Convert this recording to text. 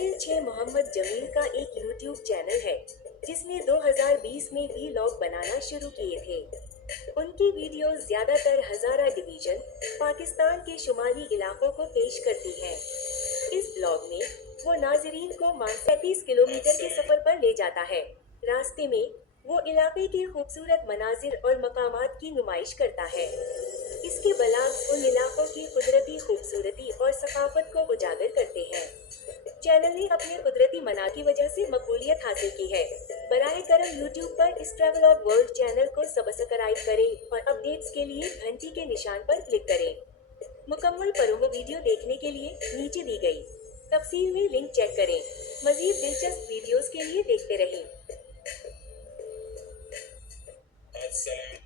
Travel 6 Mohammad Jameel का एक YouTube channel है जिसने 2020 में वीलॉग बनाना शुरू किए थे। उनकी वीडियोस ज्यादातर हजारा डिवीजन, पाकिस्तान के शुमाली इलाकों को पेश करती हैं। इस ब्लॉग में वो नाजरीन को 35 किलोमीटर के सफर पर ले जाता है। रास्ते में वो इलाके के खूबसूरत मनाजिर और मकामात की नुमाइश करता है। इसके बलाग उन इलाकों की कुदरती खूबसूरती और सकाफत को उजागर करते हैं। चैनल ने अपने कुदरती मना की वजह से मकबूलियत हासिल की है। बराए करम यूट्यूब पर इस ट्रैवलॉग वर्ल्ड चैनल को सब्सक्राइब करें और अपडेट्स के लिए घंटी के निशान पर क्लिक करें। मुकम्मल प्रोमो वीडियो देखने के लिए नीचे दी गई तफसील में लिंक चेक करें। मजीद दिलचस्प वीडियोस के लिए देखते रहें। अस्सलाम